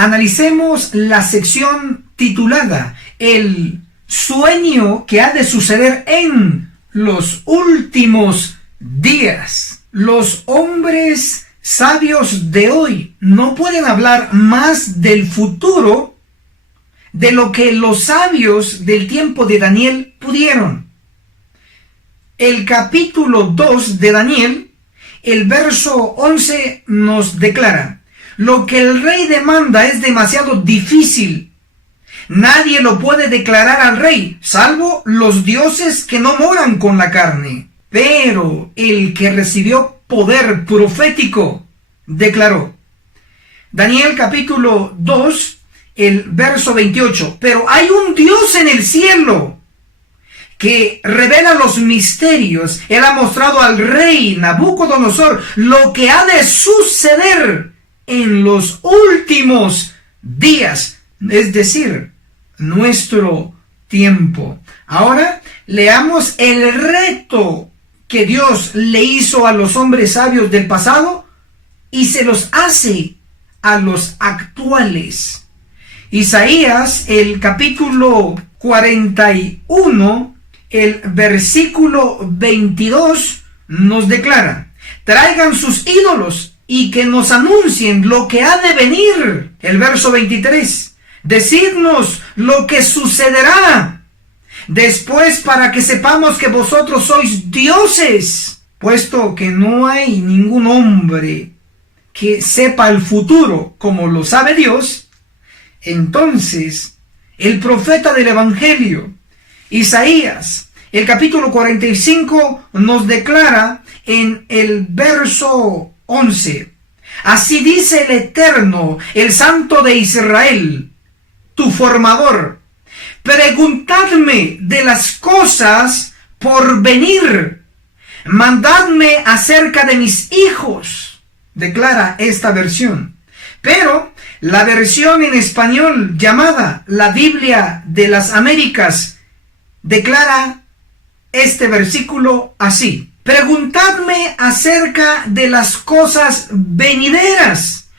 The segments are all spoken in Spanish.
Analicemos la sección titulada El sueño que ha de suceder en los últimos días. Los hombres sabios de hoy no pueden hablar más del futuro de lo que los sabios del tiempo de Daniel pudieron. El capítulo 2 de Daniel, el verso 11 nos declara: lo que el rey demanda es demasiado difícil. Nadie lo puede declarar al rey, salvo los dioses que no moran con la carne. Pero el que recibió poder profético declaró. Daniel capítulo 2, el verso 28. Pero hay un Dios en el cielo que revela los misterios. Él ha mostrado al rey Nabucodonosor lo que ha de suceder en los últimos días, es decir, nuestro tiempo. Ahora leamos el reto que Dios le hizo a los hombres sabios del pasado y se los hace a los actuales. Isaías, el capítulo 41, el versículo 22 nos declara: traigan sus ídolos y que nos anuncien lo que ha de venir. El verso 23: decidnos lo que sucederá después, para que sepamos que vosotros sois dioses, puesto que no hay ningún hombre que sepa el futuro como lo sabe Dios. Entonces el profeta del Evangelio, Isaías, el capítulo 45, nos declara en el verso 11: así dice el Eterno, el Santo de Israel, tu formador, preguntadme de las cosas por venir, mandadme acerca de mis hijos, declara esta versión. Pero la versión en español llamada la Biblia de las Américas declara este versículo así: preguntadme acerca de las cosas venideras,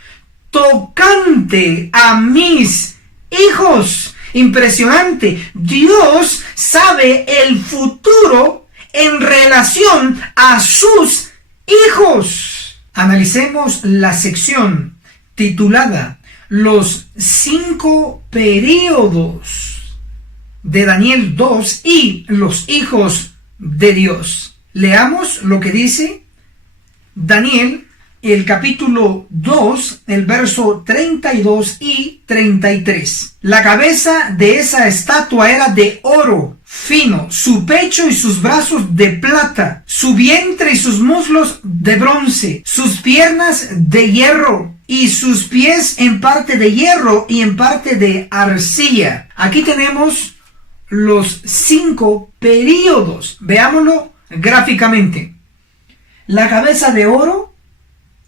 tocante a mis hijos. Impresionante. Dios sabe el futuro en relación a sus hijos. Analicemos la sección titulada Los 5 períodos de Daniel 2 y los hijos de Dios. Leamos lo que dice Daniel, el capítulo 2, el verso 32 y 33. La cabeza de esa estatua era de oro fino, su pecho y sus brazos de plata, su vientre y sus muslos de bronce, sus piernas de hierro y sus pies en parte de hierro y en parte de arcilla. Aquí tenemos los 5 períodos. Veámoslo gráficamente. La cabeza de oro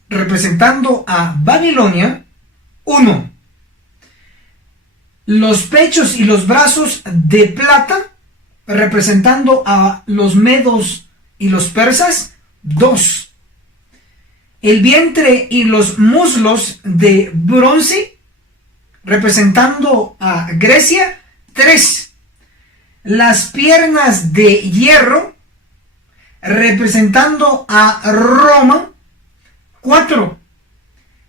representando a Babilonia, 1. Los pechos y los brazos de plata representando a los medos y los persas, 2. El vientre y los muslos de bronce representando a Grecia, 3. Las piernas de hierro representando a Roma, 4.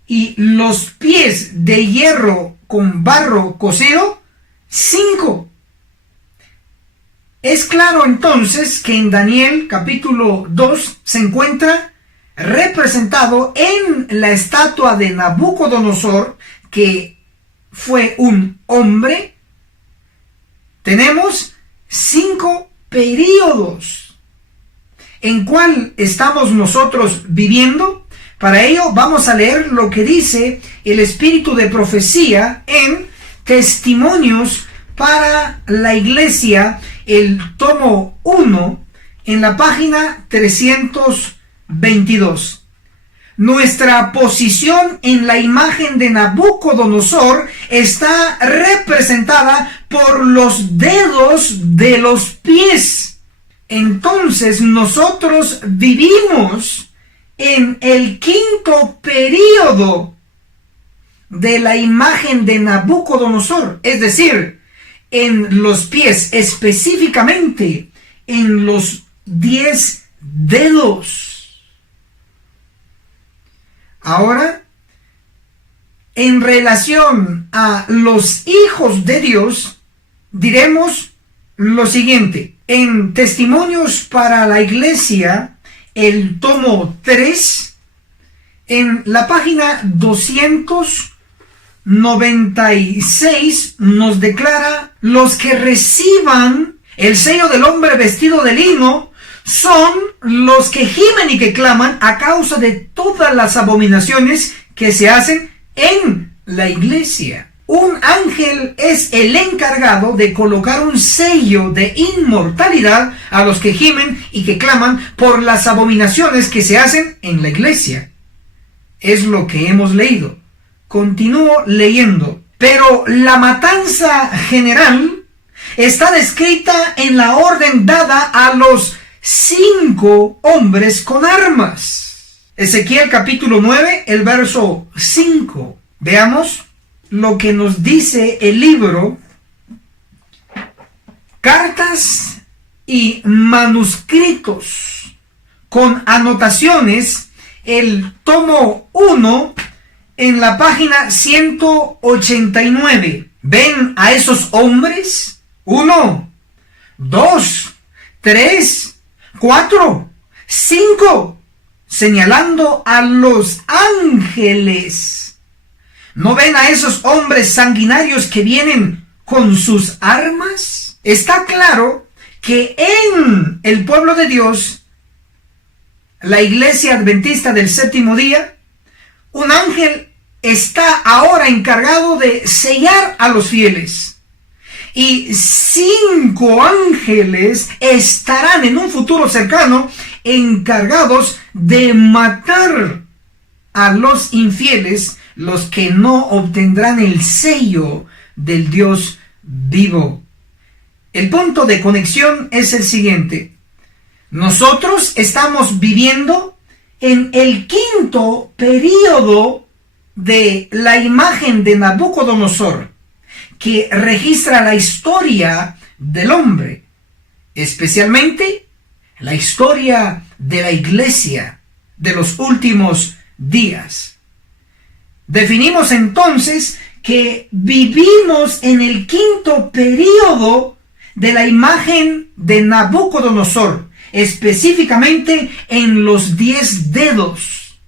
Y los pies de hierro con barro cocido, 5. Es claro entonces que en Daniel capítulo 2 se encuentra representado en la estatua de Nabucodonosor, que fue un hombre. Tenemos 5 períodos. ¿En cuál estamos nosotros viviendo? Para ello vamos a leer lo que dice el espíritu de profecía en Testimonios para la Iglesia, el tomo 1, en la página 322. Nuestra posición en la imagen de Nabucodonosor está representada por los dedos de los pies. Entonces nosotros vivimos en el 5.º período de la imagen de Nabucodonosor, es decir, en los pies, específicamente en los 10 dedos. Ahora, en relación a los hijos de Dios, diremos lo siguiente. En Testimonios para la Iglesia, el tomo 3, en la página 296 nos declara: los que reciban el sello del hombre vestido de lino son los que gimen y que claman a causa de todas las abominaciones que se hacen en la iglesia. Un ángel es el encargado de colocar un sello de inmortalidad a los que gimen y que claman por las abominaciones que se hacen en la iglesia. Es lo que hemos leído. Continúo leyendo. Pero la matanza general está descrita en la orden dada a los 5 hombres con armas. Ezequiel capítulo 9, el verso 5. Veamos lo que nos dice el libro Cartas y manuscritos con anotaciones, el tomo 1, en la página 189. ¿Ven a esos hombres? 1, 2, 3, 4, 5, señalando a los ángeles. ¿No ven a esos hombres sanguinarios que vienen con sus armas? Está claro que en el pueblo de Dios, la iglesia adventista del séptimo día, un ángel está ahora encargado de sellar a los fieles. Y 5 ángeles estarán en un futuro cercano encargados de matar a los infieles, los que no obtendrán el sello del Dios vivo. El punto de conexión es el siguiente. Nosotros estamos viviendo en el 5º período de la imagen de Nabucodonosor, que registra la historia del hombre, especialmente la historia de la iglesia de los últimos días. Definimos entonces que vivimos en el 5º período de la imagen de Nabucodonosor, específicamente en los 10 dedos.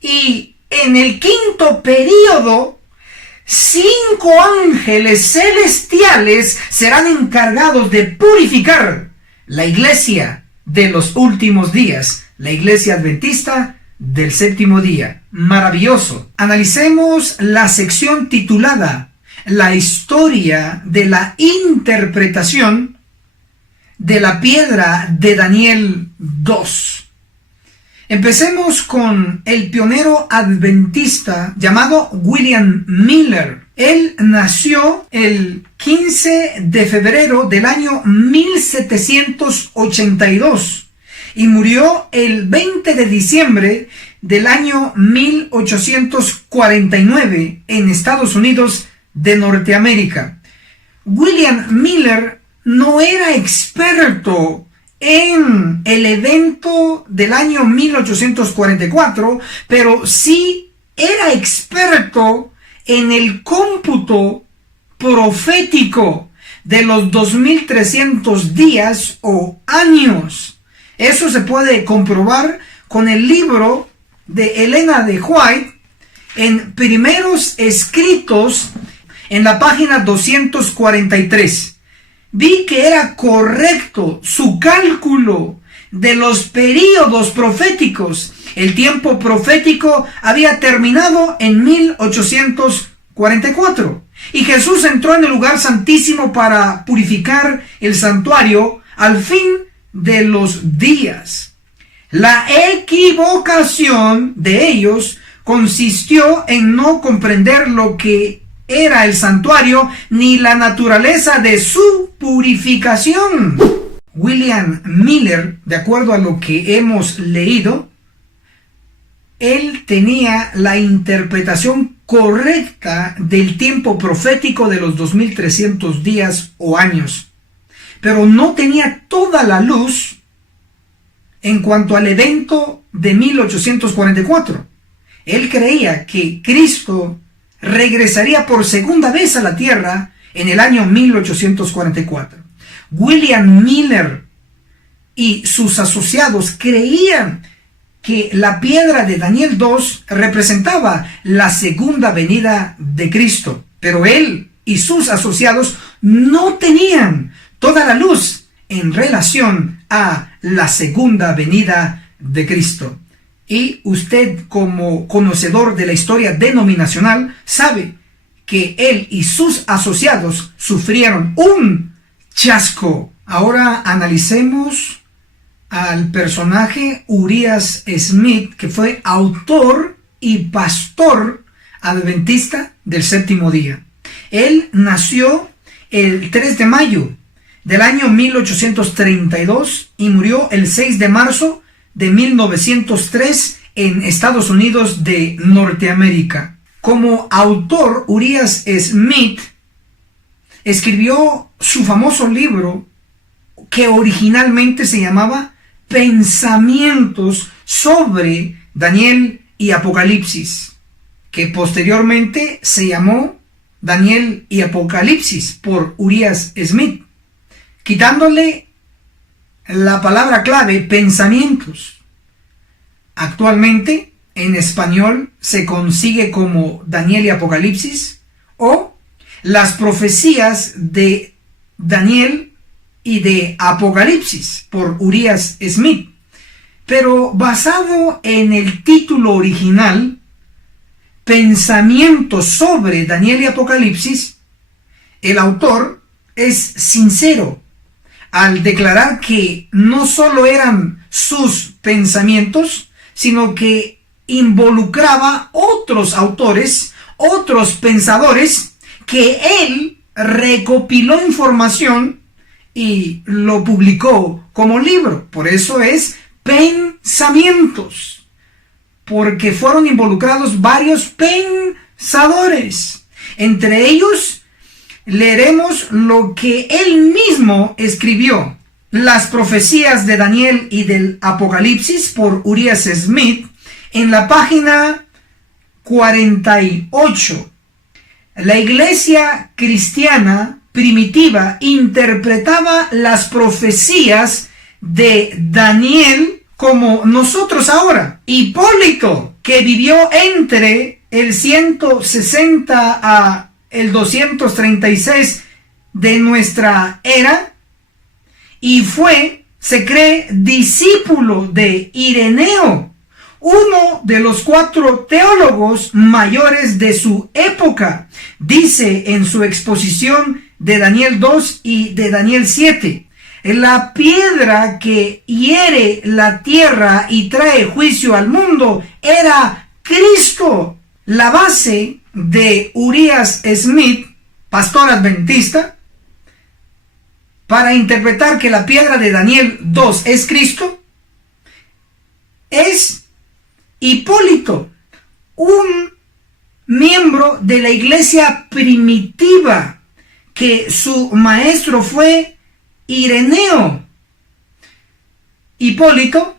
Y en el 5º período, 5 ángeles celestiales serán encargados de purificar la iglesia de los últimos días, la iglesia adventista del séptimo día. Maravilloso. Analicemos la sección titulada La historia de la interpretación de la piedra de Daniel 2. Empecemos con el pionero adventista llamado William Miller. Él nació el 15 de febrero del año 1782 y murió el 20 de diciembre del año 1849 en Estados Unidos de Norteamérica. William Miller no era experto en el evento del año 1844, pero sí era experto en el cómputo profético de los 2300 días o años. Eso se puede comprobar con el libro de Elena de White en Primeros Escritos en la página 243. Vi que era correcto su cálculo de los períodos proféticos. El tiempo profético había terminado en 1844 y Jesús entró en el lugar santísimo para purificar el santuario al fin de los días. La equivocación de ellos consistió en no comprender lo que era el santuario ni la naturaleza de su purificación. William Miller, de acuerdo a lo que hemos leído, él tenía la interpretación correcta del tiempo profético de los 2300 días o años, pero no tenía toda la luz en cuanto al evento de 1844. Él creía que Cristo regresaría por segunda vez a la tierra en el año 1844. William Miller y sus asociados creían que la piedra de Daniel 2 representaba la segunda venida de Cristo, pero él y sus asociados no tenían toda la luz en relación a la segunda venida de Cristo. Y usted, como conocedor de la historia denominacional, sabe que él y sus asociados sufrieron un chasco. Ahora analicemos al personaje Urias Smith, que fue autor y pastor adventista del séptimo día. Él nació el 3 de mayo del año 1832 y murió el 6 de marzo de 1903 en Estados Unidos de Norteamérica. Como autor, Urias Smith escribió su famoso libro que originalmente se llamaba Pensamientos sobre Daniel y Apocalipsis, que posteriormente se llamó Daniel y Apocalipsis por Urias Smith, quitándole la palabra clave pensamientos. Actualmente en español se consigue como Daniel y Apocalipsis o las profecías de Daniel y de Apocalipsis por Urias Smith. Pero basado en el título original, Pensamientos sobre Daniel y Apocalipsis, el autor es sincero al declarar que no solo eran sus pensamientos, sino que involucraba otros autores, otros pensadores, que él recopiló información y lo publicó como libro. Por eso es Pensamientos, porque fueron involucrados varios pensadores. Entre ellos leeremos lo que él mismo escribió: Las profecías de Daniel y del Apocalipsis por Urias Smith, en la página 48. La iglesia cristiana primitiva interpretaba las profecías de Daniel como nosotros ahora. Hipólito, que vivió entre el 160 a el 236 de nuestra era, y fue, se cree, discípulo de Ireneo, uno de los 4 teólogos mayores de su época, dice en su exposición de Daniel 2 y de Daniel 7, la piedra que hiere la tierra y trae juicio al mundo era Cristo. La base de Urias Smith, pastor adventista, para interpretar que la piedra de Daniel 2 es Cristo, es Hipólito, un miembro de la iglesia primitiva, que su maestro fue Ireneo. Hipólito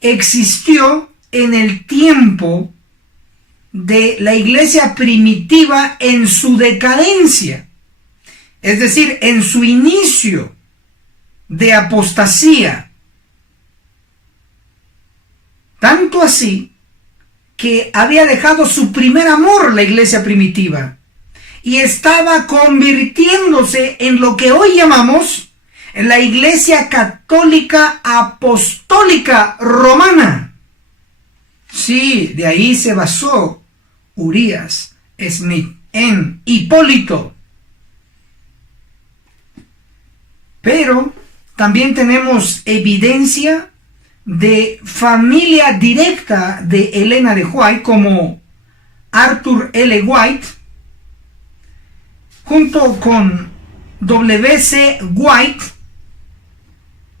existió en el tiempo de la iglesia primitiva en su decadencia, es decir, en su inicio de apostasía. Tanto así que había dejado su primer amor, la iglesia primitiva, y estaba convirtiéndose en lo que hoy llamamos la Iglesia Católica Apostólica Romana. Sí, de ahí se basó Urias Smith, en Hipólito. Pero también tenemos evidencia de familia directa de Elena de White, como Arthur L. White, junto con W.C. White,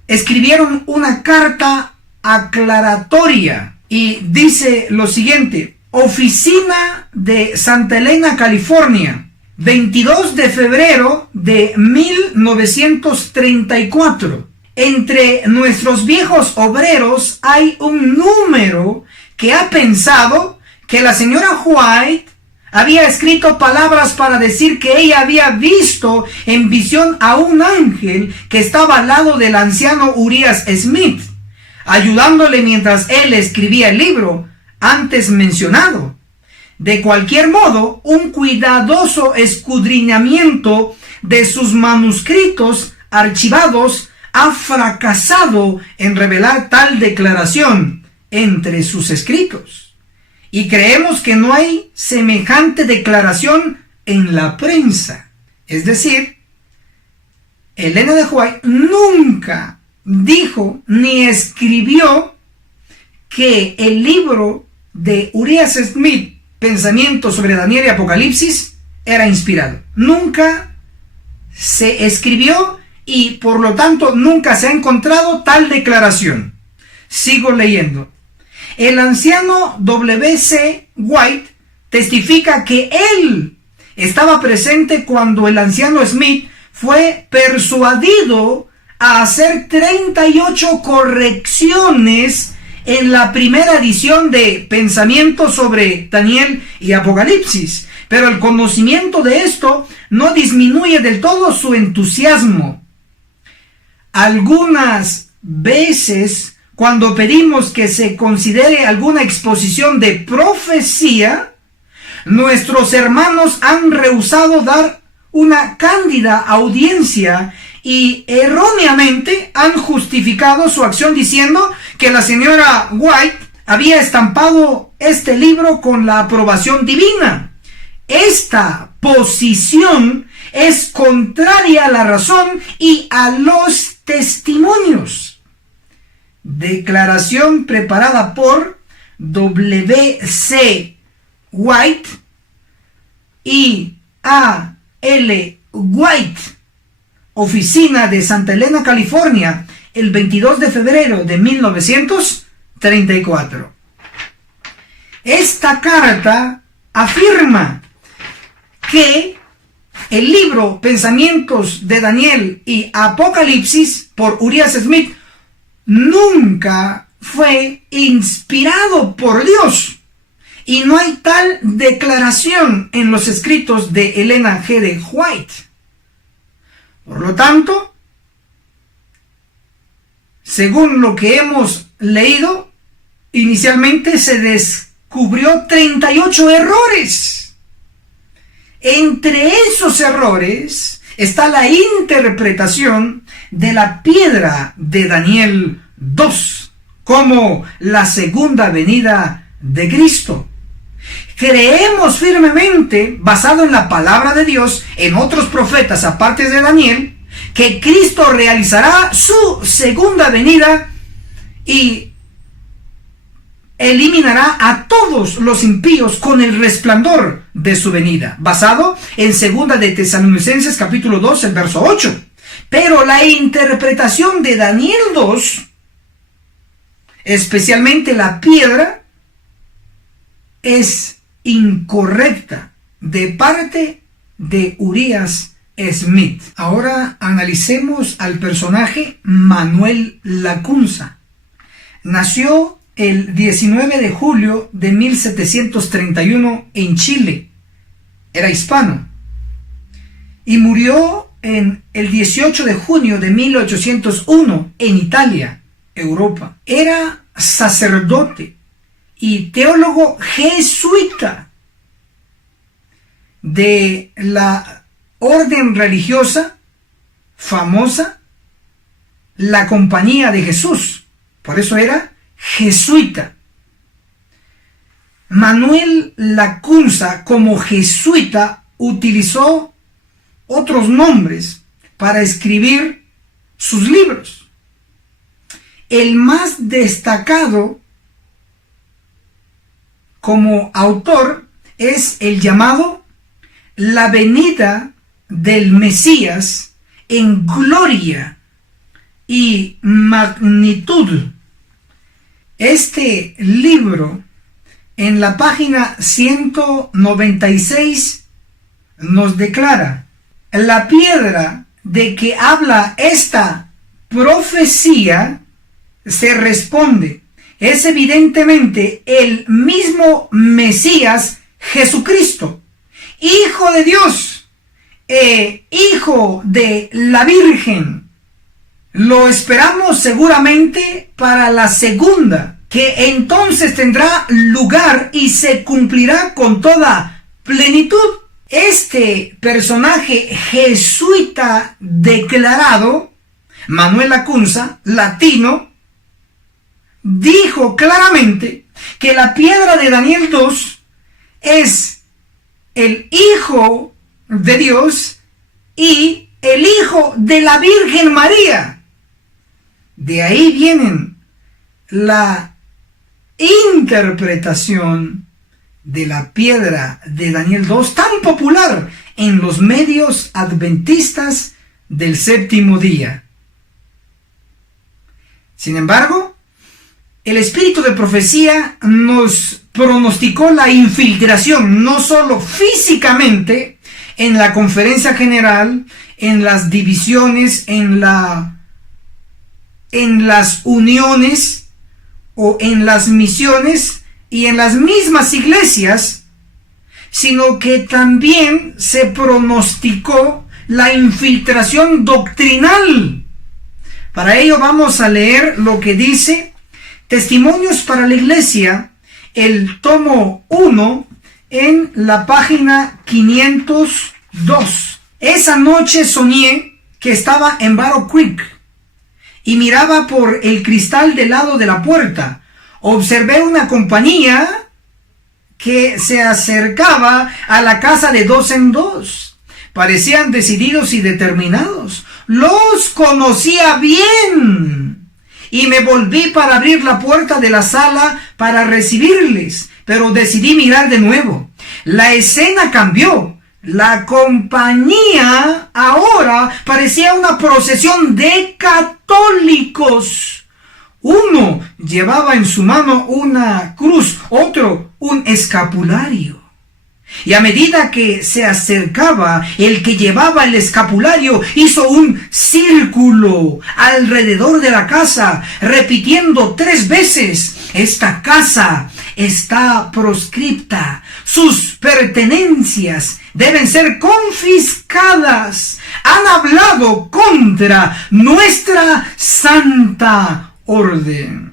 escribieron una carta aclaratoria y dice lo siguiente: Oficina de Santa Elena, California, 22 de febrero de 1934. Entre nuestros viejos obreros hay un número que ha pensado que la señora White había escrito palabras para decir que ella había visto en visión a un ángel que estaba al lado del anciano Urias Smith, ayudándole mientras él escribía el libro antes mencionado. De cualquier modo, un cuidadoso escudriñamiento de sus manuscritos archivados ha fracasado en revelar tal declaración entre sus escritos. Y creemos que no hay semejante declaración en la prensa. Es decir, Elena de White nunca dijo ni escribió que el libro de Urias Smith, Pensamientos sobre Daniel y Apocalipsis, era inspirado. Nunca se escribió y por lo tanto nunca se ha encontrado tal declaración. Sigo leyendo. El anciano W.C. White testifica que él estaba presente cuando el anciano Smith fue persuadido a hacer 38 correcciones en la primera edición de Pensamientos sobre Daniel y Apocalipsis. Pero el conocimiento de esto no disminuye del todo su entusiasmo. Algunas veces, cuando pedimos que se considere alguna exposición de profecía, nuestros hermanos han rehusado dar una cándida audiencia y erróneamente han justificado su acción diciendo que la señora White había estampado este libro con la aprobación divina. Esta posición es contraria a la razón y a los testimonios. Declaración preparada por W.C. White y A.L. White, Oficina de Santa Elena, California, el 22 de febrero de 1934. Esta carta afirma que el libro Pensamientos de Daniel y Apocalipsis por Urias Smith nunca fue inspirado por Dios y no hay tal declaración en los escritos de Elena G. de White. Por lo tanto, según lo que hemos leído, inicialmente se descubrió 38 errores. Entre esos errores está la interpretación de la piedra de Daniel 2 como la segunda venida de Cristo. Creemos firmemente, basado en la palabra de Dios, en otros profetas aparte de Daniel, que Cristo realizará su segunda venida y eliminará a todos los impíos con el resplandor de su venida, basado en 2 de Tesalonicenses capítulo 2, el verso 8. Pero la interpretación de Daniel 2, especialmente la piedra, es incorrecta de parte de Urias Smith. Ahora analicemos al personaje Manuel Lacunza. Nació el 19 de julio de 1731 en Chile. Era hispano. Y murió en el 18 de junio de 1801 en Italia, Europa. Era sacerdote y teólogo jesuita de la orden religiosa famosa, la Compañía de Jesús. Por eso era jesuita. Manuel Lacunza, como jesuita, utilizó otros nombres para escribir sus libros. El más destacado como autor es el llamado La venida del Mesías en gloria y magnitud. Este libro, en la página 196, nos declara: la piedra de que habla esta profecía se responde. Es evidentemente el mismo Mesías Jesucristo, Hijo de Dios, Hijo de la Virgen. Lo esperamos seguramente para la segunda, que entonces tendrá lugar y se cumplirá con toda plenitud. Este personaje jesuita declarado, Manuel Lacunza, latino, dijo claramente que la piedra de Daniel 2 es el Hijo de Dios y el Hijo de la Virgen María. De ahí vienen la interpretación de la piedra de Daniel 2, tan popular en los medios adventistas del séptimo día. Sin embargo, el espíritu de profecía nos pronosticó la infiltración, no solo físicamente, en la conferencia general, en las divisiones, en las uniones o en las misiones y en las mismas iglesias, sino que también se pronosticó la infiltración doctrinal. Para ello vamos a leer lo que dice Testimonios para la Iglesia, el tomo 1, en la página 502. Esa noche soñé que estaba en Battle Creek y miraba por el cristal del lado de la puerta. Observé una compañía que se acercaba a la casa de dos en dos. Parecían decididos y determinados. Los conocía bien. Y me volví para abrir la puerta de la sala para recibirles, pero decidí mirar de nuevo. La escena cambió. La compañía ahora parecía una procesión de católicos. Uno llevaba en su mano una cruz, otro un escapulario. Y a medida que se acercaba, el que llevaba el escapulario hizo un círculo alrededor de la casa, repitiendo 3 veces: esta casa está proscripta, sus pertenencias deben ser confiscadas. Han hablado contra nuestra santa orden.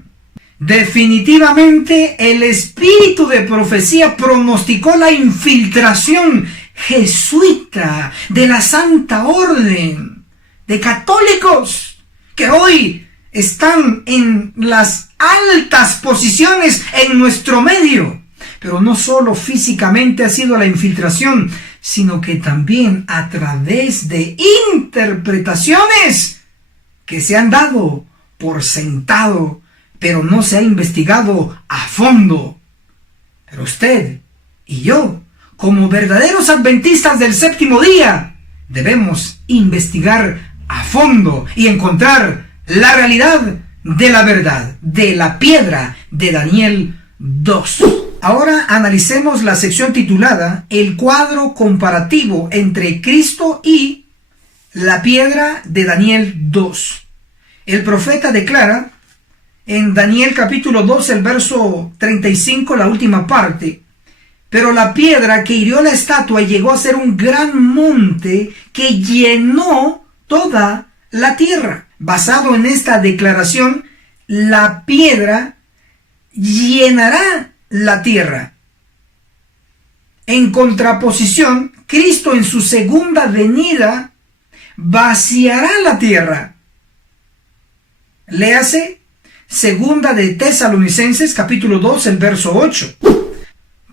Definitivamente el espíritu de profecía pronosticó la infiltración jesuita de la Santa Orden de católicos que hoy están en las altas posiciones en nuestro medio. Pero no solo físicamente ha sido la infiltración, sino que también a través de interpretaciones que se han dado por sentado, pero no se ha investigado a fondo. Pero usted y yo, como verdaderos adventistas del séptimo día, debemos investigar a fondo y encontrar la realidad de la verdad, de la piedra de Daniel 2. Ahora analicemos la sección titulada El cuadro comparativo entre Cristo y la piedra de Daniel 2. El profeta declara en Daniel capítulo 2, el verso 35, la última parte: pero la piedra que hirió la estatua llegó a ser un gran monte que llenó toda la tierra. Basado en esta declaración, la piedra llenará la tierra. En contraposición, Cristo en su segunda venida vaciará la tierra. Léase Segunda de Tesalonicenses capítulo 2, el verso 8.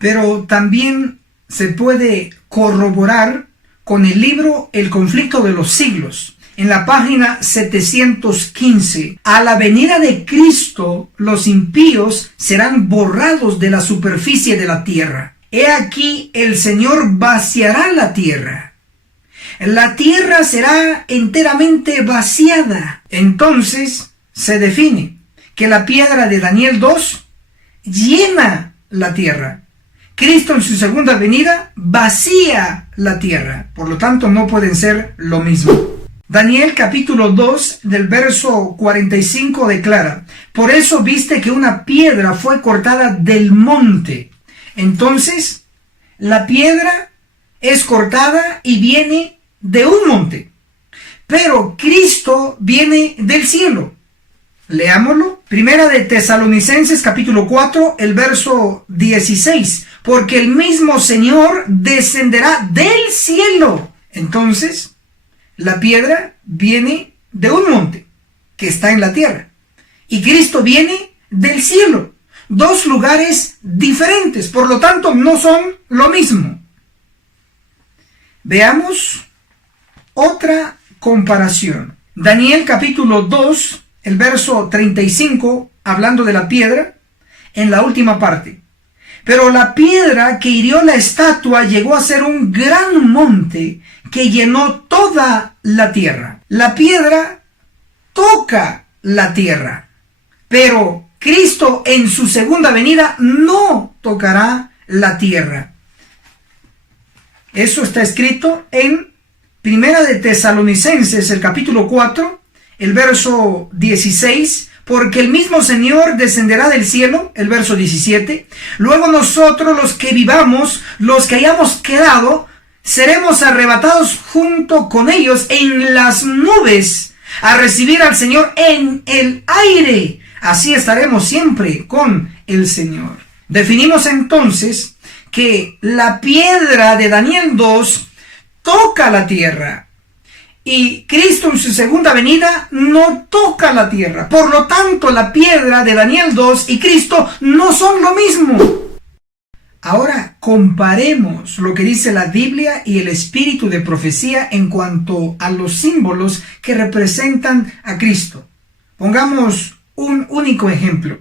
Pero también se puede corroborar con el libro El conflicto de los siglos. En la página 715, a la venida de Cristo, los impíos serán borrados de la superficie de la tierra. He aquí, el Señor vaciará la tierra. La tierra será enteramente vaciada. Entonces se define que la piedra de Daniel 2 llena la tierra. Cristo en su segunda venida vacía la tierra. Por lo tanto, no pueden ser lo mismo. Daniel capítulo 2 del verso 45 declara: por eso viste que una piedra fue cortada del monte. Entonces, la piedra es cortada y viene de un monte. Pero Cristo viene del cielo. Leámoslo. Primera de Tesalonicenses capítulo 4, el verso 16. Porque el mismo Señor descenderá del cielo. Entonces, la piedra viene de un monte que está en la tierra. Y Cristo viene del cielo. Dos lugares diferentes. Por lo tanto, no son lo mismo. Veamos otra comparación. Daniel capítulo 2, el verso 35, hablando de la piedra, en la última parte. Pero la piedra que hirió la estatua llegó a ser un gran monte que llenó toda la tierra. La piedra toca la tierra, pero Cristo en su segunda venida no tocará la tierra. Eso está escrito en Primera de Tesalonicenses, el capítulo 4, el verso 16, porque el mismo Señor descenderá del cielo, el verso 17. Luego nosotros, los que vivamos, los que hayamos quedado, seremos arrebatados junto con ellos en las nubes a recibir al Señor en el aire. Así estaremos siempre con el Señor. Definimos entonces que la piedra de Daniel 2 toca la tierra y Cristo en su segunda venida no toca la tierra. Por lo tanto, la piedra de Daniel 2 y Cristo no son lo mismo. Ahora comparemos lo que dice la Biblia y el espíritu de profecía en cuanto a los símbolos que representan a Cristo. Pongamos un único ejemplo.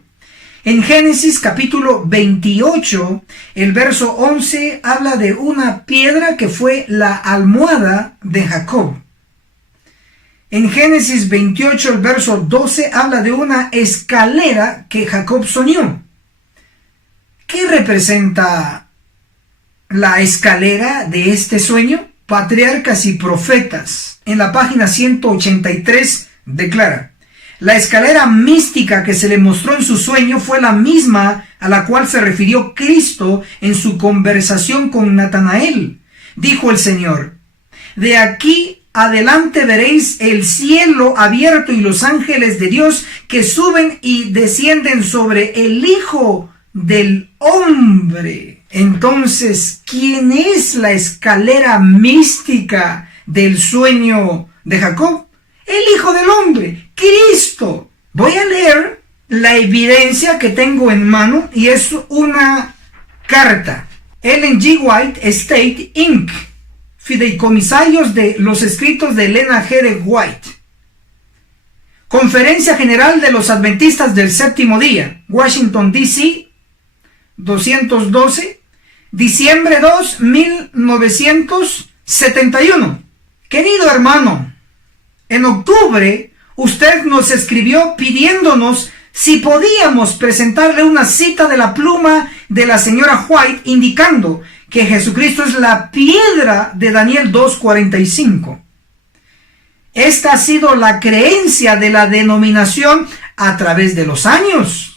En Génesis capítulo 28, el verso 11 habla de una piedra que fue la almohada de Jacob. En Génesis 28, el verso 12 habla de una escalera que Jacob soñó. ¿Qué representa la escalera de este sueño? Patriarcas y Profetas, en la página 183, declara: la escalera mística que se le mostró en su sueño fue la misma a la cual se refirió Cristo en su conversación con Natanael. Dijo el Señor: de aquí adelante veréis el cielo abierto y los ángeles de Dios que suben y descienden sobre el Hijo del Hombre. Entonces, ¿quién es la escalera mística del sueño de Jacob? El Hijo del Hombre, Cristo. Voy a leer la evidencia que tengo en mano y es una carta. Ellen G. White Estate Inc. Fideicomisarios de los escritos de Elena G. de White. Conferencia General de los Adventistas del Séptimo Día, Washington, D.C., 212, diciembre 2, 1971. Querido hermano, en octubre usted nos escribió pidiéndonos si podíamos presentarle una cita de la pluma de la señora White indicando que Jesucristo es la piedra de Daniel 2:45. Esta ha sido la creencia de la denominación a través de los años.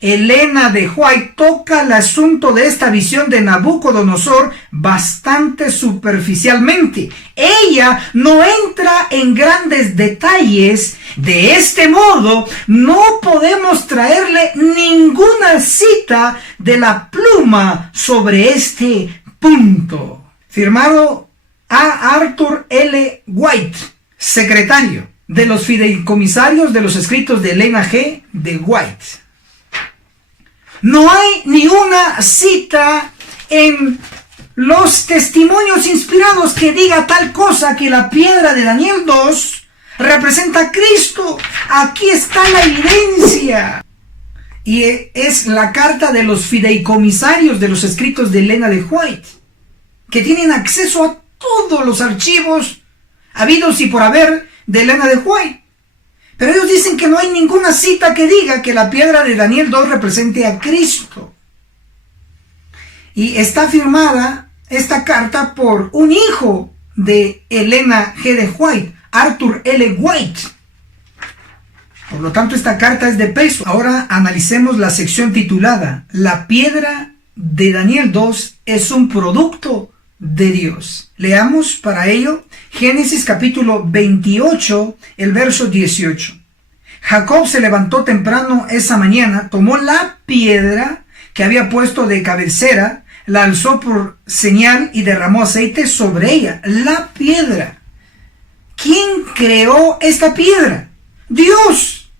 Elena de White toca el asunto de esta visión de Nabucodonosor bastante superficialmente. Ella no entra en grandes detalles. De este modo, no podemos traerle ninguna cita de la pluma sobre este punto. Firmado A. Arthur L. White, secretario de los fideicomisarios de los escritos de Elena G. de White. No hay ni una cita en los testimonios inspirados que diga tal cosa que la piedra de Daniel 2 representa a Cristo. Aquí está la evidencia. Y es la carta de los fideicomisarios de los escritos de Elena de White, que tienen acceso a todos los archivos habidos y por haber de Elena de White. Pero ellos dicen que no hay ninguna cita que diga que la piedra de Daniel 2 represente a Cristo. Y está firmada esta carta por un hijo de Elena G. de White, Arthur L. White. Por lo tanto, esta carta es de peso. Ahora analicemos la sección titulada La piedra de Daniel 2 es un producto de Dios. Leamos para ello Génesis capítulo 28, el verso 18. Jacob se levantó temprano esa mañana, tomó la piedra que había puesto de cabecera, la alzó por señal y derramó aceite sobre ella. La piedra. ¿Quién creó esta piedra? Dios.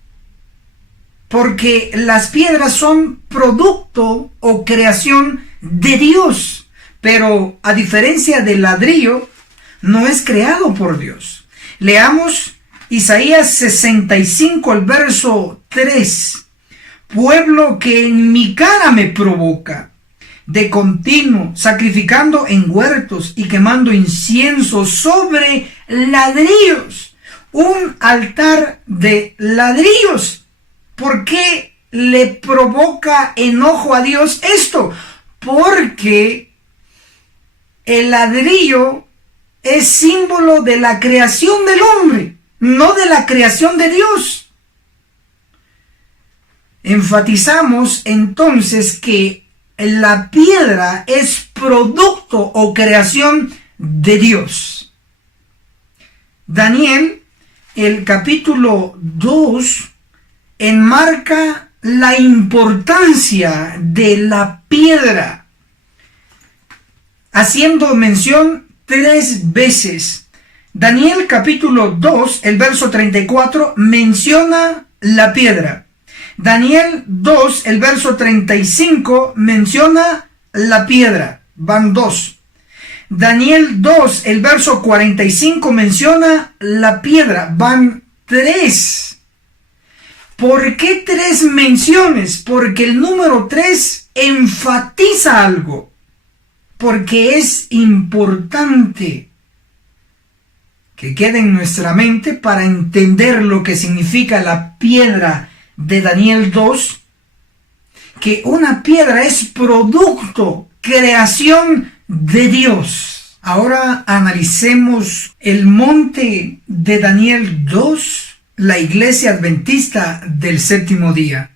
Porque las piedras son producto o creación de Dios. Pero a diferencia del ladrillo, no es creado por Dios. Leamos Isaías 65, el verso 3. Pueblo que en mi cara me provoca, de continuo, sacrificando en huertos y quemando incienso sobre ladrillos. Un altar de ladrillos. ¿Por qué le provoca enojo a Dios esto? Porque el ladrillo es símbolo de la creación del hombre, no de la creación de Dios. Enfatizamos entonces que la piedra es producto o creación de Dios. Daniel, el capítulo 2, enmarca la importancia de la piedra, haciendo mención 3 veces. Daniel capítulo 2, el verso 34, menciona la piedra. Daniel 2, el verso 35, menciona la piedra. Van 2. Daniel 2, el verso 45, menciona la piedra. Van 3. ¿Por qué 3 menciones? Porque el número 3 enfatiza algo. Porque es importante que quede en nuestra mente para entender lo que significa la piedra de Daniel 2, que una piedra es producto, creación de Dios. Ahora analicemos el monte de Daniel 2, la iglesia adventista del séptimo día.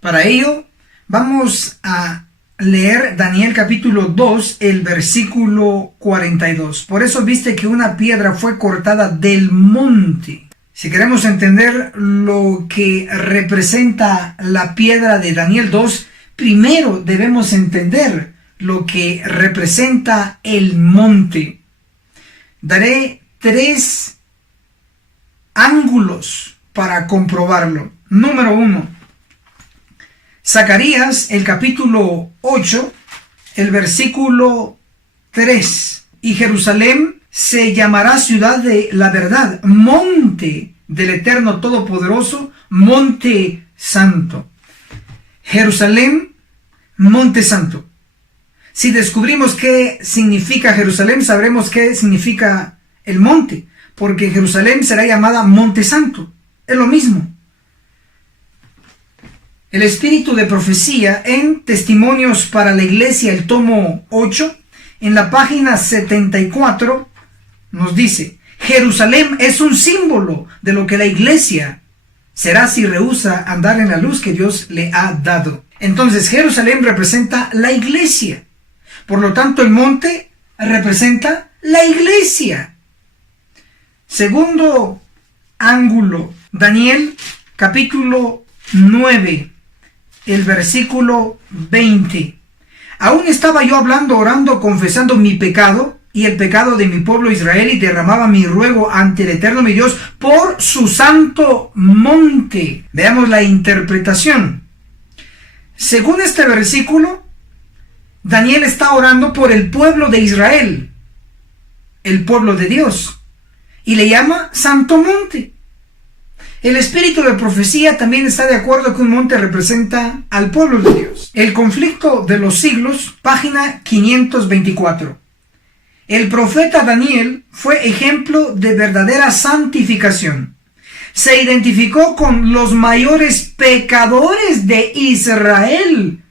Para ello, vamos a leer Daniel capítulo 2, el versículo 42. Por eso viste que una piedra fue cortada del monte. Si queremos entender lo que representa la piedra de Daniel 2, primero debemos entender lo que representa el monte. Daré 3 ángulos para comprobarlo. Número 1. Zacarías, el capítulo 8, el versículo 3. Y Jerusalén se llamará ciudad de la verdad, monte del Eterno Todopoderoso, monte santo. Jerusalén, monte santo. Si descubrimos qué significa Jerusalén, sabremos qué significa el monte, porque Jerusalén será llamada monte santo. Es lo mismo. El espíritu de profecía en Testimonios para la Iglesia, el tomo 8, en la página 74, nos dice: Jerusalén es un símbolo de lo que la iglesia será si rehúsa andar en la luz que Dios le ha dado. Entonces Jerusalén representa la iglesia. Por lo tanto, el monte representa la iglesia. Segundo ángulo, Daniel capítulo 9, el versículo 20. Aún estaba yo hablando, orando, confesando mi pecado y el pecado de mi pueblo Israel, y derramaba mi ruego ante el Eterno mi Dios por su santo monte. Veamos la interpretación. Según este versículo, Daniel está orando por el pueblo de Israel, el pueblo de Dios, y le llama santo monte. El espíritu de profecía también está de acuerdo que un monte representa al pueblo de Dios. El conflicto de los siglos, página 524. El profeta Daniel fue ejemplo de verdadera santificación. se identificó con los mayores pecadores de Israel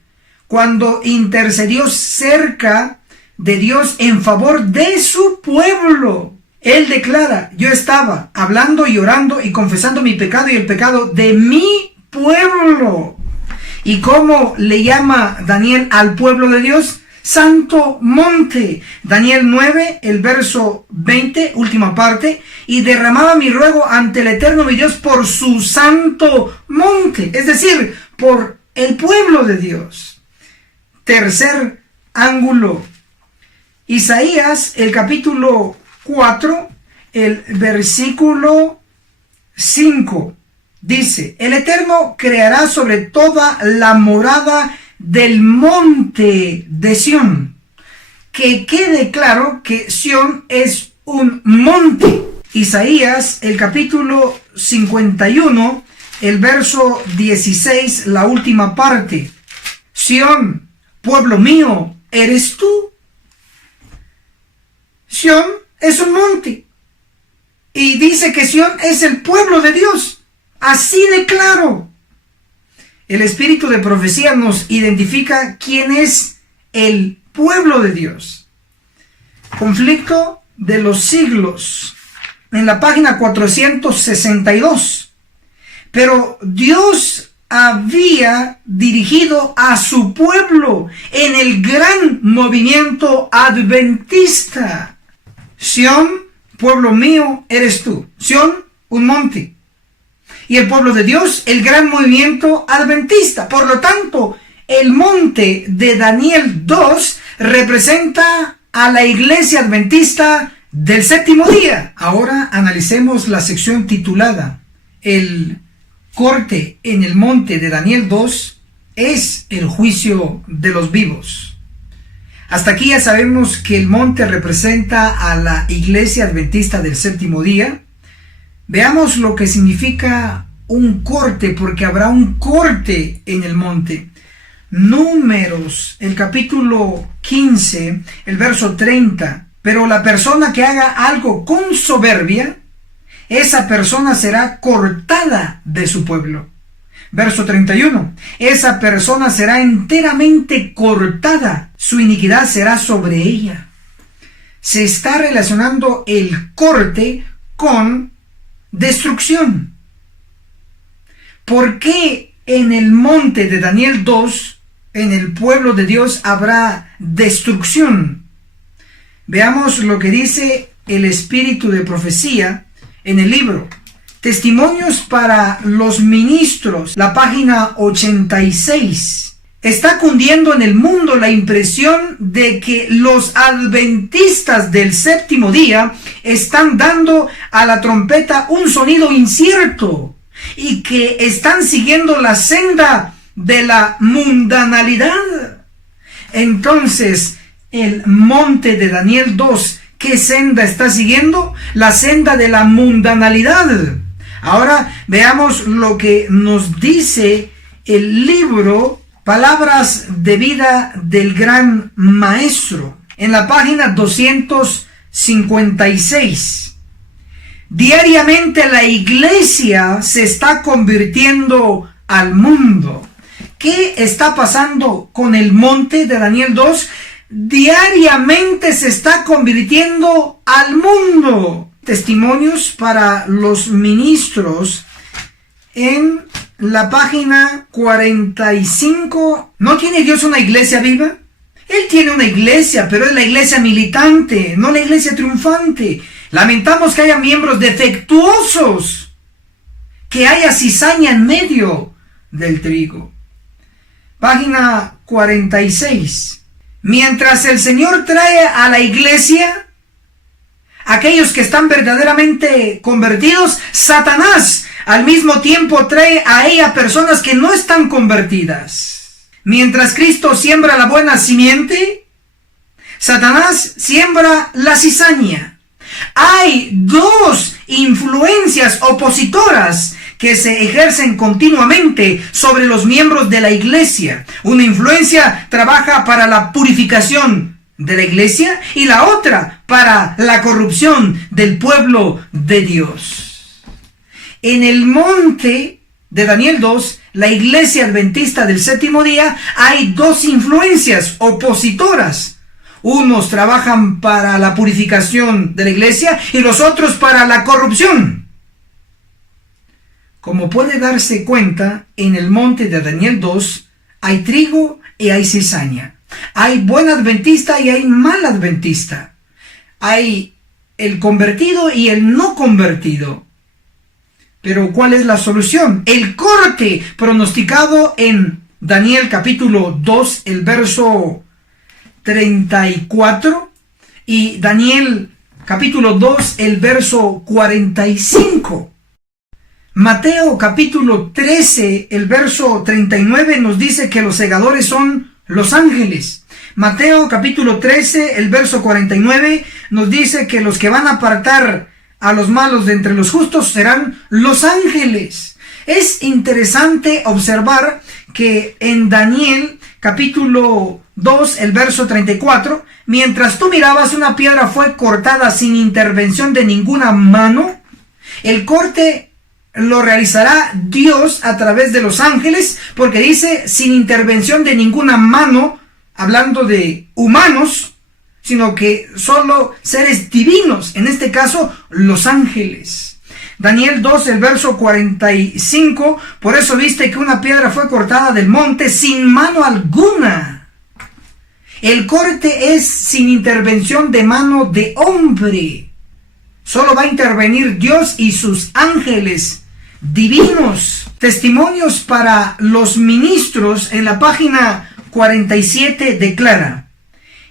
cuando intercedió cerca de Dios en favor de su pueblo. Él declara: yo estaba hablando y orando y confesando mi pecado y el pecado de mi pueblo. ¿Y cómo le llama Daniel al pueblo de Dios? Santo monte. Daniel 9, el verso 20, última parte: y derramaba mi ruego ante el Eterno mi Dios por su santo monte, es decir, por el pueblo de Dios. Tercer ángulo, Isaías, el capítulo 4, el versículo 5, dice: el Eterno creará sobre toda la morada del monte de Sión. Que quede claro que Sión es un monte. Isaías, el capítulo 51, el verso 16, la última parte: Sión, pueblo mío, ¿eres tú? Sión es un monte. Y dice que Sión es el pueblo de Dios. Así de claro. El espíritu de profecía nos identifica quién es el pueblo de Dios. Conflicto de los siglos. En la página 462. Pero Dios había dirigido a su pueblo en el gran movimiento adventista. Sión, pueblo mío, eres tú. Sión, un monte. Y el pueblo de Dios, el gran movimiento adventista. Por lo tanto, el monte de Daniel 2 representa a la iglesia adventista del séptimo día. Ahora analicemos la sección titulada: el corte en el monte de Daniel 2 es el juicio de los vivos. Hasta aquí ya sabemos que el monte representa a la iglesia adventista del séptimo día. Veamos lo que significa un corte, porque habrá un corte en el monte. Números, el capítulo 15, el verso 30. Pero la persona que haga algo con soberbia, esa persona será cortada de su pueblo. Verso 31. Esa persona será enteramente cortada, su iniquidad será sobre ella. Se está relacionando el corte con destrucción. ¿Por qué en el monte de Daniel 2, en el pueblo de Dios, habrá destrucción? Veamos lo que dice el espíritu de profecía en el libro Testimonios para los Ministros, la página 86. Está cundiendo en el mundo la impresión de que los adventistas del séptimo día están dando a la trompeta un sonido incierto y que están siguiendo la senda de la mundanalidad. Entonces, el monte de Daniel 2, ¿qué senda está siguiendo? La senda de la mundanalidad. Ahora veamos lo que nos dice el libro Palabras de Vida del Gran Maestro, en la página 256. Diariamente la iglesia se está convirtiendo al mundo. ¿Qué está pasando con el monte de Daniel 2? Diariamente se está convirtiendo al mundo. Testimonios para los ministros, en la página 45. ¿No tiene Dios una iglesia viva? Él tiene una iglesia, pero es la iglesia militante, no la iglesia triunfante. Lamentamos que haya miembros defectuosos, que haya cizaña en medio del trigo. Página 46. Mientras el Señor trae a la iglesia aquellos que están verdaderamente convertidos, Satanás al mismo tiempo trae a ella personas que no están convertidas. Mientras Cristo siembra la buena simiente, Satanás siembra la cizaña. Hay dos influencias opositoras que se ejercen continuamente sobre los miembros de la iglesia. Una influencia trabaja para la purificación de la iglesia y la otra para la corrupción del pueblo de Dios. en el monte de Daniel 2, la iglesia adventista del séptimo día, hay dos influencias opositoras. Unos trabajan para la purificación de la iglesia y los otros para la corrupción. Como puede darse cuenta, en el monte de Daniel 2 hay trigo y hay cizaña. Hay buen adventista y hay mal adventista. Hay el convertido y el no convertido. Pero ¿cuál es la solución? El corte pronosticado en Daniel capítulo 2, el verso 34, y Daniel capítulo 2, el verso 45. Mateo capítulo 13, el verso 39 nos dice que los segadores son los ángeles. Mateo capítulo 13, el verso 49 nos dice que los que van a apartar a los malos de entre los justos serán los ángeles. Es interesante observar que en Daniel capítulo 2, el verso 34, mientras tú mirabas, una piedra fue cortada sin intervención de ninguna mano. El corte lo realizará Dios a través de los ángeles, porque dice sin intervención de ninguna mano, hablando de humanos, sino que solo seres divinos, en este caso los ángeles. Daniel 2, el verso 45, por eso viste que una piedra fue cortada del monte sin mano alguna. El corte es sin intervención de mano de hombre. Solo va a intervenir Dios y sus ángeles divinos. Testimonios para los ministros en la página 47 declara: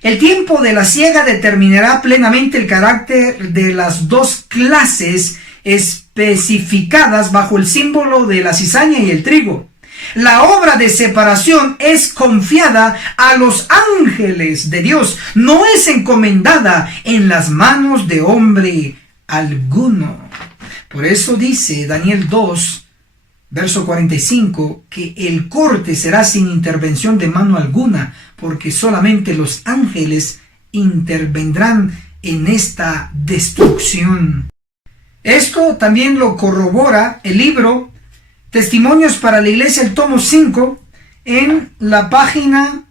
el tiempo de la siega determinará plenamente el carácter de las dos clases especificadas bajo el símbolo de la cizaña y el trigo. La obra de separación es confiada a los ángeles de Dios, no es encomendada en las manos de hombre alguno. Por eso dice Daniel 2, verso 45, que el corte será sin intervención de mano alguna, porque solamente los ángeles intervendrán en esta destrucción. Esto también lo corrobora el libro Testimonios para la Iglesia, el tomo 5, en la página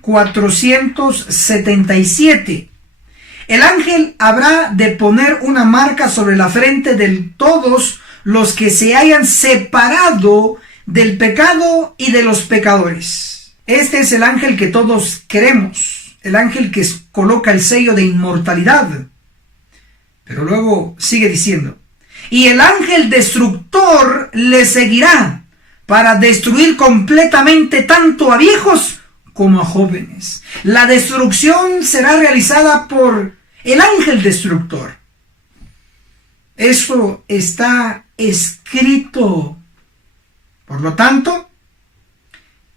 477. El ángel habrá de poner una marca sobre la frente de todos los que se hayan separado del pecado y de los pecadores. Este es el ángel que todos queremos, el ángel que coloca el sello de inmortalidad. Pero luego sigue diciendo: y el ángel destructor le seguirá para destruir completamente tanto a viejos como a jóvenes. La destrucción será realizada por el ángel destructor. Eso está escrito. Por lo tanto,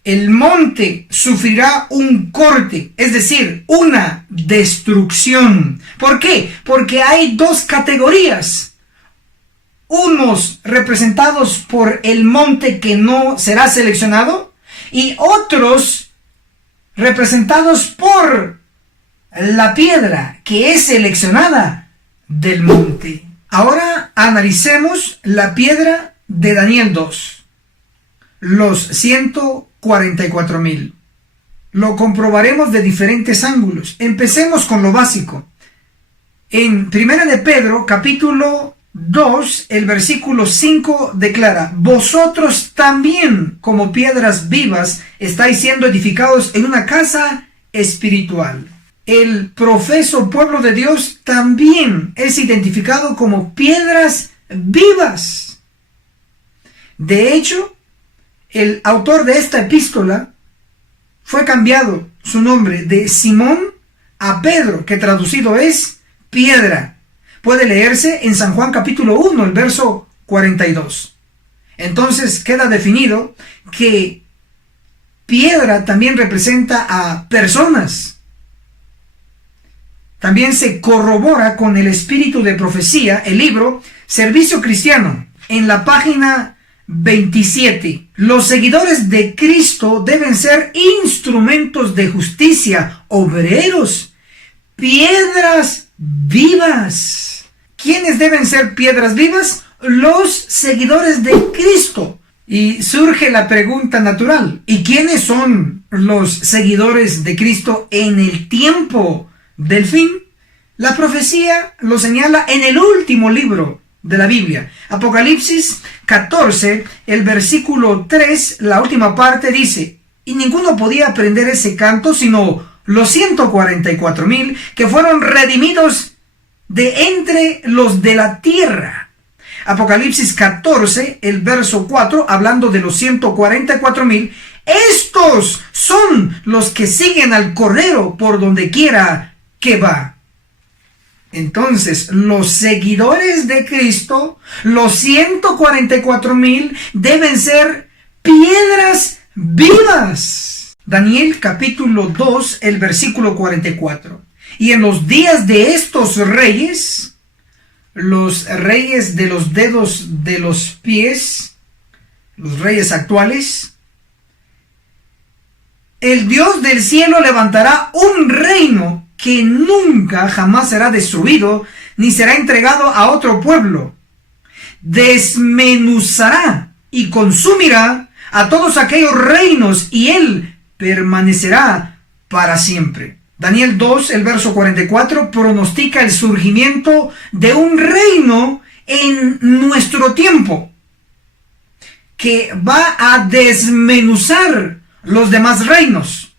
el monte sufrirá un corte, es decir, una destrucción. ¿Por qué? Porque hay dos categorías. Unos representados por el monte que no será seleccionado, y otros representados por la piedra que es seleccionada del monte. Ahora analicemos la piedra de Daniel 2, los 144,000. Lo comprobaremos de diferentes ángulos. Empecemos con lo básico. En 1 de Pedro, capítulo 2, el versículo 5 declara: vosotros también, como piedras vivas, estáis siendo edificados en una casa espiritual. El profeso pueblo de Dios también es identificado como piedras vivas. De hecho, el autor de esta epístola fue cambiado su nombre de Simón a Pedro, que traducido es piedra. Puede leerse en San Juan capítulo 1, el verso 42. Entonces queda definido que piedra también representa a personas. También se corrobora con el espíritu de profecía, el libro Servicio Cristiano, en la página 27. Los seguidores de Cristo deben ser instrumentos de justicia, obreros, piedras vivas. ¿Quiénes deben ser piedras vivas? los seguidores de Cristo. Y surge la pregunta natural: ¿y quiénes son los seguidores de Cristo en el tiempo del fin? La profecía lo señala en el último libro de la Biblia. Apocalipsis 14, el versículo 3, la última parte dice: y ninguno podía aprender ese canto sino los 144,000 que fueron redimidos de entre los de la tierra. Apocalipsis 14, el verso 4, hablando de los 144,000, estos son los que siguen al Cordero por donde quiera que va. Entonces, los seguidores de Cristo, los 144,000, deben ser piedras vivas. Daniel capítulo 2, el versículo 44. Y en los días de estos reyes, los reyes de los dedos de los pies, los reyes actuales, el Dios del cielo levantará un reino que nunca jamás será destruido, ni será entregado a otro pueblo. Desmenuzará y consumirá a todos aquellos reinos, y él permanecerá para siempre. Daniel 2, el verso 44, pronostica el surgimiento de un reino en nuestro tiempo, que va a desmenuzar los demás reinos.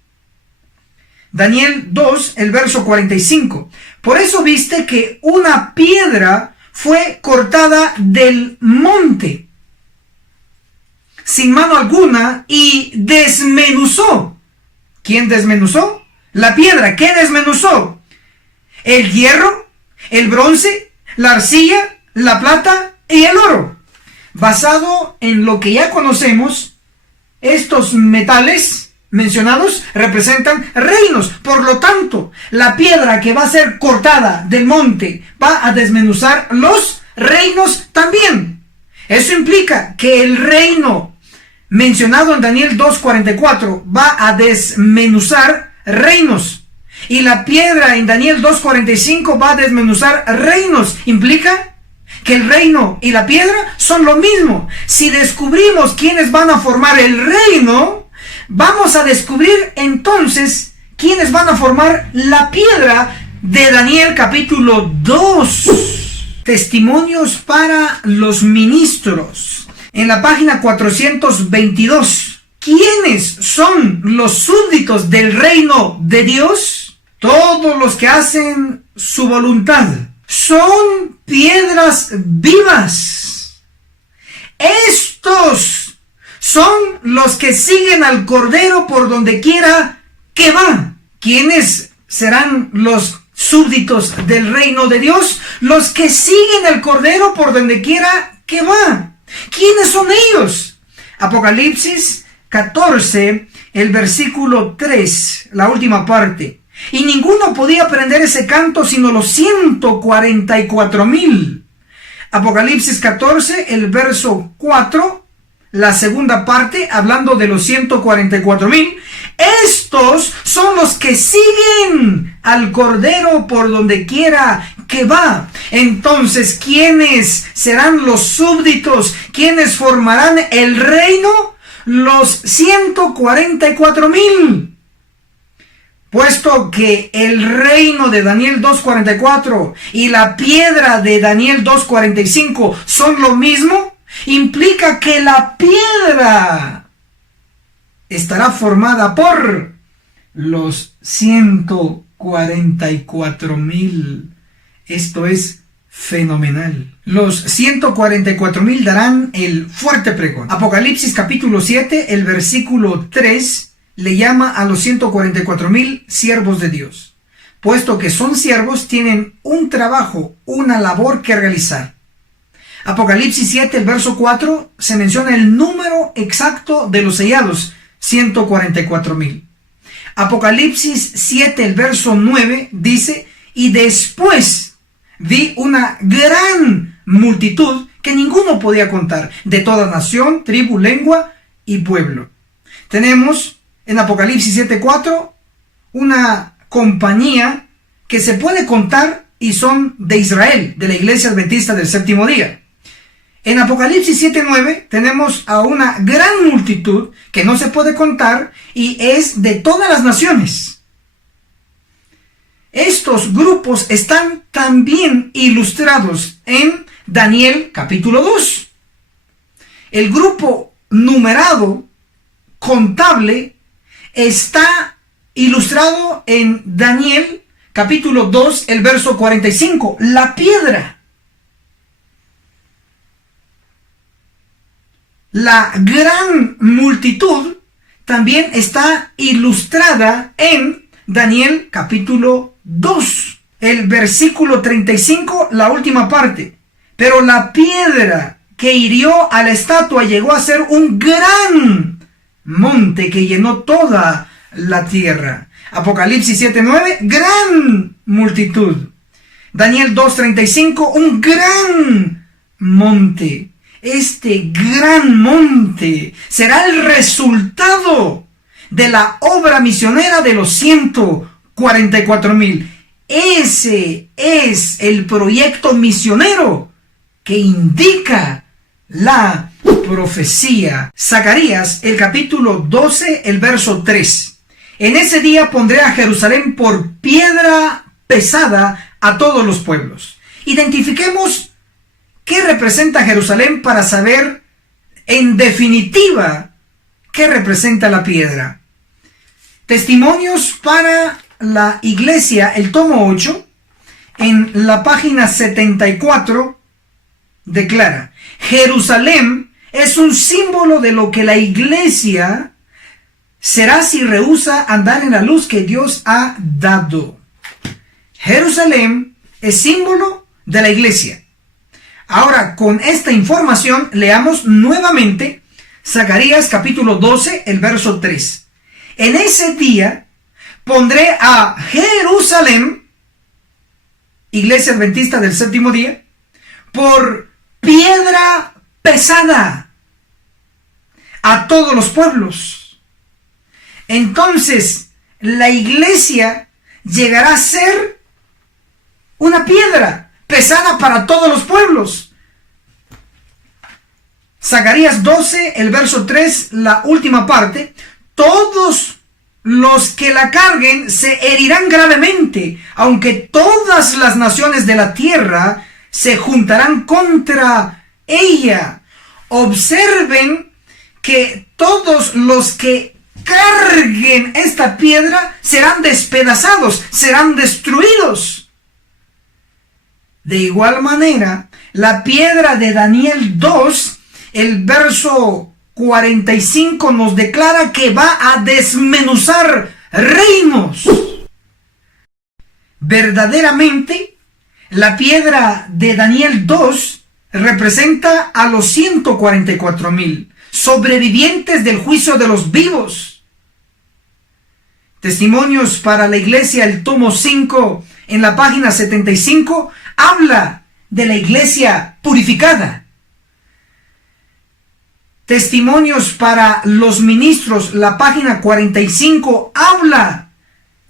Daniel 2, el verso 45. Por eso viste que una piedra fue cortada del monte, sin mano alguna, y desmenuzó. ¿Quién desmenuzó? La piedra. ¿Qué desmenuzó? El hierro, el bronce, la arcilla, la plata y el oro. Basado en lo que ya conocemos, estos metales mencionados representan reinos. Por lo tanto, la piedra que va a ser cortada del monte va a desmenuzar los reinos también. Eso implica que el reino mencionado en Daniel 2:44 va a desmenuzar reinos, y la piedra en Daniel 2:45 va a desmenuzar reinos. Implica que el reino y la piedra son lo mismo. Si descubrimos quiénes van a formar el reino, vamos a descubrir entonces quiénes van a formar la piedra de Daniel capítulo 2. Testimonios para los ministros. En la página 422. ¿Quiénes son los súbditos del reino de Dios? Todos los que hacen su voluntad. Son piedras vivas. Estos son los que siguen al Cordero por donde quiera que va. ¿Quiénes serán los súbditos del reino de Dios? Los que siguen al Cordero por donde quiera que va. ¿Quiénes son ellos? Apocalipsis 14, el versículo 3, la última parte. Y ninguno podía aprender ese canto sino los 144,000. Apocalipsis 14, el verso 4, la segunda parte, hablando de los 144,000. Estos son los que siguen al Cordero por donde quiera que va. Entonces, ¿quiénes serán los súbditos? ¿Quiénes formarán el reino? Los 144,000. Puesto que el reino de Daniel 2:44 y la piedra de Daniel 2:45 son lo mismo, implica que la piedra estará formada por los 144,000. Esto es fenomenal. Los 144,000 darán el fuerte pregón. Apocalipsis capítulo 7, el versículo 3, le llama a los 144,000 siervos de Dios. Puesto que son siervos, tienen un trabajo, una labor que realizar. Apocalipsis 7, el verso 4, se menciona el número exacto de los sellados, 144,000. Apocalipsis 7, el verso 9, dice: y después vi una gran multitud que ninguno podía contar, de toda nación, tribu, lengua y pueblo. Tenemos en Apocalipsis 7:4 una compañía que se puede contar y son de Israel, de la iglesia adventista del séptimo día. En Apocalipsis 7:9 tenemos a una gran multitud que no se puede contar y es de todas las naciones. Estos grupos están también ilustrados en Daniel capítulo 2. El grupo numerado, contable, está ilustrado en Daniel capítulo 2, el verso 45. La piedra. La gran multitud también está ilustrada en Daniel capítulo 2, el versículo 35, la última parte. Pero la piedra que hirió a la estatua llegó a ser un gran monte que llenó toda la tierra. Apocalipsis 7:9, gran multitud. Daniel 2:35, un gran monte. Este gran monte será el resultado de la obra misionera de los 144,000. Ese es el proyecto misionero que indica la profecía. Zacarías, el capítulo 12, el verso 3. En ese día pondré a Jerusalén por piedra pesada a todos los pueblos. Identifiquemos qué representa Jerusalén para saber en definitiva qué representa la piedra. Testimonios para la iglesia, el tomo 8, en la página 74, declara: Jerusalén es un símbolo de lo que la iglesia será si rehúsa andar en la luz que Dios ha dado. Jerusalén es símbolo de la iglesia. Ahora, con esta información, leamos nuevamente Zacarías capítulo 12, el verso 3. En ese día pondré a Jerusalén, iglesia adventista del séptimo día, por piedra pesada a todos los pueblos. Entonces, la iglesia llegará a ser una piedra pesada para todos los pueblos. Zacarías 12, el verso 3, la última parte. Todos los que la carguen se herirán gravemente, aunque todas las naciones de la tierra se juntarán contra ella. Observen que todos los que carguen esta piedra serán despedazados, serán destruidos. De igual manera, la piedra de Daniel 2, el verso 45 nos declara que va a desmenuzar reinos. Verdaderamente, la piedra de Daniel 2 representa a los 144,000 sobrevivientes del juicio de los vivos. Testimonios para la iglesia, el tomo 5, en la página 75, habla de la iglesia purificada. Testimonios para los ministros, la página 45, habla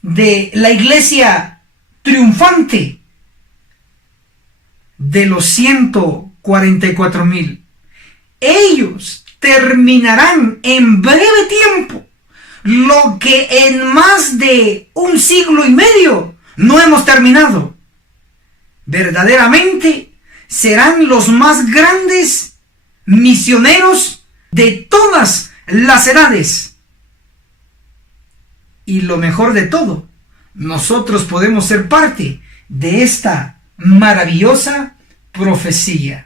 de la iglesia triunfante de los 144,000. Ellos terminarán en breve tiempo lo que en más de un siglo y medio no hemos terminado. Verdaderamente serán los más grandes misioneros de todas las edades. Y lo mejor de todo, nosotros podemos ser parte de esta maravillosa profecía.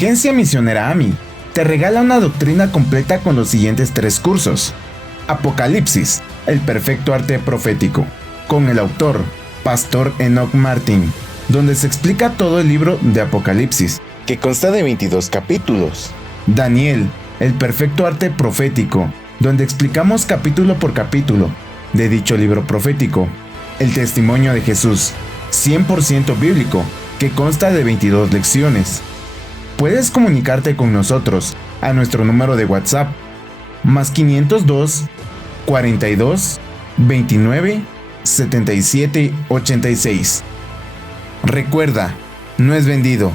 Agencia Misionera AMI te regala una doctrina completa con los siguientes 3 cursos. Apocalipsis, el perfecto arte profético, con el autor, Pastor Enoch Martin, donde se explica todo el libro de Apocalipsis, que consta de 22 capítulos. Daniel, el perfecto arte profético, donde explicamos capítulo por capítulo de dicho libro profético. El testimonio de Jesús, 100% bíblico, que consta de 22 lecciones. Puedes comunicarte con nosotros a nuestro número de WhatsApp, más 502 42 29 77 86. Recuerda, no es vendido,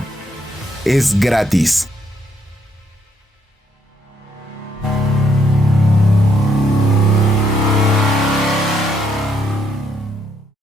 es gratis.